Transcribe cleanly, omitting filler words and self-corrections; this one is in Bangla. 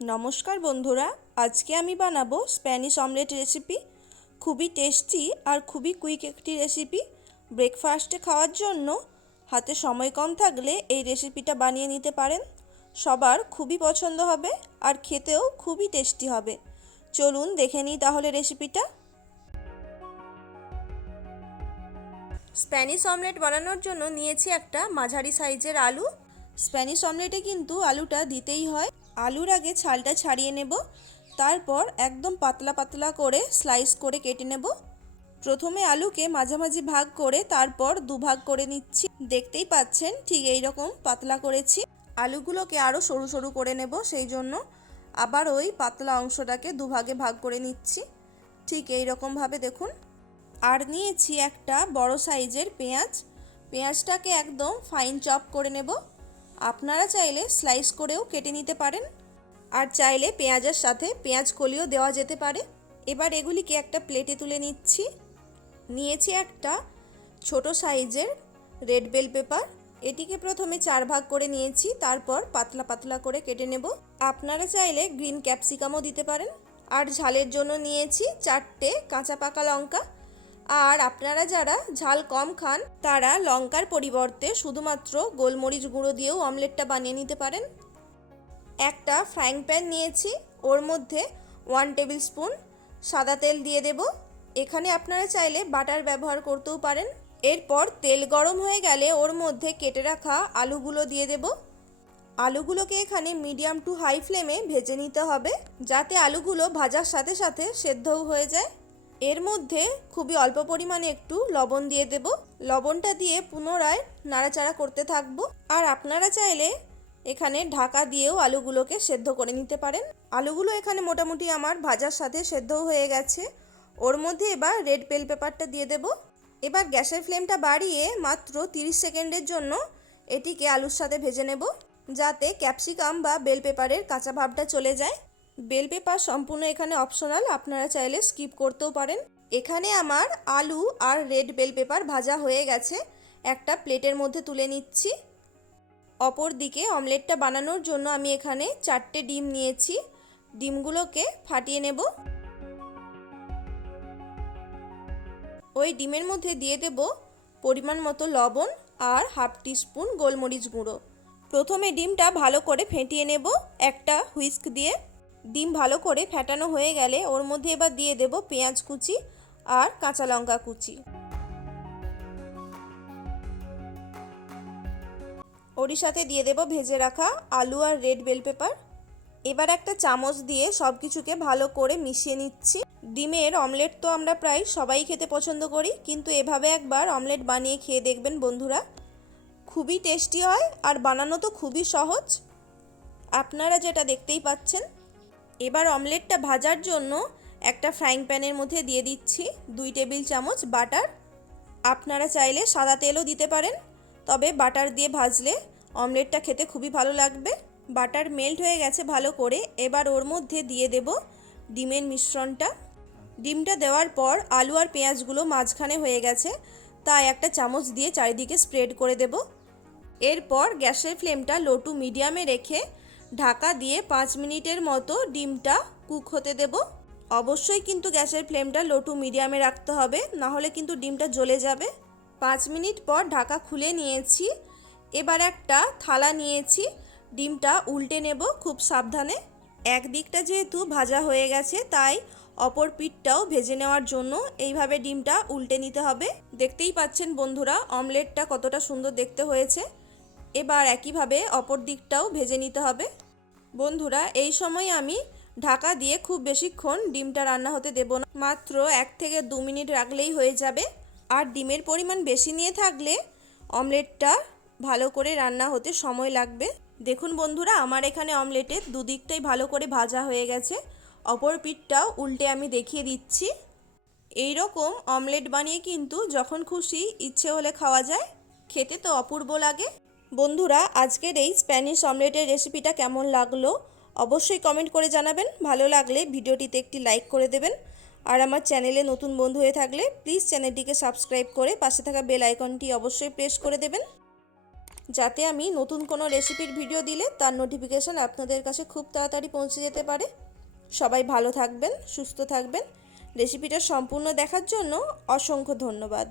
নমস্কার বন্ধুরা, আজকে আমি বানাবো স্প্যানিশ অমলেট রেসিপি। খুবই টেস্টি আর খুবই কুইক একটি রেসিপি। ব্রেকফাস্টে খাওয়ার জন্য হাতে সময় কম থাকলে এই রেসিপিটা বানিয়ে নিতে পারেন। সবার খুবই পছন্দ হবে আর খেতেও খুবই টেস্টি হবে। চলুন দেখে নিই তাহলে রেসিপিটা। স্প্যানিশ অমলেট বানানোর জন্য নিয়েছি একটা মাঝারি সাইজের আলু। স্প্যানিশ অমলেটে কিন্তু আলুটা দিতেই হয়। আলুর আগে ছালটা ছাড়িয়ে নেব, তারপর একদম পাতলা পাতলা করে স্লাইস করে কেটে নেব। প্রথমে আলুকে মাঝামাঝি ভাগ করে তারপর দুভাগ করে নিচ্ছি। দেখতেই পাচ্ছেন ঠিক এই রকম পাতলা করেছি। আলুগুলোকে আরও সরু সরু করে নেব, সেই জন্য আবার ওই পাতলা অংশটাকে দুভাগে ভাগ করে নিচ্ছি, ঠিক এই রকমভাবে দেখুন। আর নিয়েছি একটা বড় সাইজের পেঁয়াজ। পেঁয়াজটাকে একদম ফাইন চপ করে নেব। আপনারা চাইলে স্লাইস করেও কেটে নিতে পারেন, আর চাইলে পেঁয়াজের সাথে পেঁয়াজ কলিও দেওয়া যেতে পারে। এবার এগুলিকে একটা প্লেটে তুলে নিচ্ছি। নিয়েছি একটা ছোট সাইজের রেড বেল পেপার। এটিকে প্রথমে 4 ভাগ করে নিয়েছি, তারপর পাতলা পাতলা করে কেটে নেব। আপনারা চাইলে গ্রিন ক্যাপসিকামও দিতে পারেন। আর ঝালের জন্য নিয়েছি 4টে কাঁচা পাকা লঙ্কা। আর আপনারা যারা ঝাল কম খান তারা লঙ্কার পরিবর্তে শুধুমাত্র গোলমরিচ গুঁড়ো দিয়েও অমলেটটা বানিয়ে নিতে পারেন। একটা ফ্রাইং প্যান নিয়েছি, ওর মধ্যে 1 টেবিল স্পুন সাদা তেল দিয়ে দেব। এখানে আপনারা চাইলে বাটার ব্যবহার করতেও পারেন। এরপর তেল গরম হয়ে গেলে ওর মধ্যে কেটে রাখা আলুগুলো দিয়ে দেব। আলুগুলোকে এখানে মিডিয়াম টু হাই ফ্লেমে ভেজে নিতে হবে, যাতে আলুগুলো ভাজার সাথে সাথে সেদ্ধও হয়ে যায়। এর মধ্যে খুবই অল্প পরিমাণে একটু লবণ দিয়ে দেব। লবণটা দিয়ে পুনরায় নাড়াচাড়া করতে থাকবো। আর আপনারা চাইলে এখানে ঢাকা দিয়েও আলুগুলোকে সেদ্ধ করে নিতে পারেন। আলুগুলো এখানে মোটামুটি আমার ভাজার সাথে সেদ্ধও হয়ে গেছে। ওর মধ্যে এবার রেড বেল পেপারটা দিয়ে দেব। এবার গ্যাসের ফ্লেমটা বাড়িয়ে মাত্র 30 সেকেন্ডের জন্য এটিকে আলুর সাথে ভেজে নেব, যাতে ক্যাপসিকাম বা বেল পেপারের কাঁচা ভাবটা চলে যায়। বেল পেপার সম্পূর্ণ এখানে অপশনাল, আপনারা চাইলে স্কিপ করতেও পারেন। এখানে আমার আলু আর রেড বেল পেপার ভাজা হয়ে গেছে, একটা প্লেটের মধ্যে তুলে নিচ্ছি। অপর দিকে অমলেটটা বানানোর জন্য আমি এখানে 4টে ডিম নিয়েছি। ডিমগুলোকে ফাটিয়ে নেব। ওই ডিমের মধ্যে দিয়ে দেব পরিমাণ মতো লবণ আর হাফ টিস্পুন গোলমরিচ গুঁড়ো। প্রথমে ডিমটা ভালো করে ফেটিয়ে নেব একটা হুইস্ক দিয়ে। ডিম ভালো করে ফেটানো হয়ে গেলে ওর মধ্যে এবার দিয়ে দেব পেঁয়াজ কুচি আর কাঁচা লঙ্কা কুচি। ওর সাথে দিয়ে দেব ভেজে রাখা আলু আর রেড বেল পেপার। এবার একটা চামচ দিয়ে সব কিছুকে ভালো করে মিশিয়ে নিচ্ছি। ডিমের অমলেট তো আমরা প্রায় সবাই খেতে পছন্দ করি, কিন্তু এভাবে একবার অমলেট বানিয়ে খেয়ে দেখবেন বন্ধুরা, খুবই টেস্টি হয় আর বানানো তো খুবই সহজ, আপনারা যেটা দেখতেই পাচ্ছেন। এবার অমলেটটা ভাজার জন্য একটা ফ্রাইং প্যানের মধ্যে দিয়ে দিচ্ছি 2 টেবিল চামচ বাটার। আপনারা চাইলে সাদা তেলও দিতে পারেন, তবে বাটার দিয়ে ভাজলে অমলেটটা খেতে খুবই ভালো লাগবে। বাটার মেল্ট হয়ে গেছে ভালো করে। এবার ওর মধ্যে দিয়ে দেব ডিমের মিশ্রণটা। ডিমটা দেওয়ার পর আলু আর পেঁয়াজগুলো মাঝখানে হয়ে গেছে, তাই একটা চামচ দিয়ে চারিদিকে স্প্রেড করে দেব। এরপর গ্যাসের ফ্লেমটা লো টু মিডিয়ামে রেখে ঢাকা দিয়ে 5 মিনিটের মতো ডিমটা কুক হতে দেব। অবশ্যই কিন্তু গ্যাসের ফ্লেমটা লো টু মিডিয়ামে রাখতে হবে, না হলে কিন্তু ডিমটা জ্বলে যাবে। 5 মিনিট পর ঢাকা খুলে নিয়েছি। এবার একটা থালা নিয়েছি, ডিমটা উল্টে নেব খুব সাবধানে। একদিকটা যেহেতু ভাজা হয়ে গেছে, তাই অপর পিঠটাও ভেজে নেওয়ার জন্য এইভাবে ডিমটা উল্টে নিতে হবে। দেখতেই পাচ্ছেন বন্ধুরা অমলেটটা কতটা সুন্দর দেখতে হয়েছে। এবার একইভাবে অপর দিকটাও ভেজে নিতে হবে। বন্ধুরা এই সময় আমি ঢাকা দিয়ে খুব বেশিক্ষণ ডিমটা রান্না হতে দেব না, মাত্র 1 থেকে 2 মিনিট রাখলেই হয়ে যাবে। আর ডিমের পরিমাণ বেশি নিয়ে থাকলে অমলেটটা ভালো করে রান্না হতে সময় লাগবে। দেখুন বন্ধুরা আমার এখানে অমলেটের দুদিকটাই ভালো করে ভাজা হয়ে গেছে। অপর পিঠটাও উল্টে আমি দেখিয়ে দিচ্ছি। এই রকম অমলেট বানিয়ে কিন্তু যখন খুশি ইচ্ছে হলে খাওয়া যায়, খেতে তো অপূর্ব লাগে। বন্ধুরা আজকের এই স্প্যানিশ অমলেটের রেসিপিটা কেমন লাগলো অবশ্যই কমেন্ট করে জানাবেন। ভালো লাগলে ভিডিওটিতে একটি লাইক করে দেবেন। আর আমার চ্যানেলে নতুন বন্ধু হয়ে থাকলে প্লিজ চ্যানেলটিকে সাবস্ক্রাইব করে পাশে থাকা বেল আইকনটি অবশ্যই প্রেস করে দেবেন, যাতে আমি নতুন কোনো রেসিপির ভিডিও দিলে তার নোটিফিকেশান আপনাদের কাছে খুব তাড়াতাড়ি পৌঁছে যেতে পারে। সবাই ভালো থাকবেন, সুস্থ থাকবেন। রেসিপিটা সম্পূর্ণ দেখার জন্য অসংখ্য ধন্যবাদ।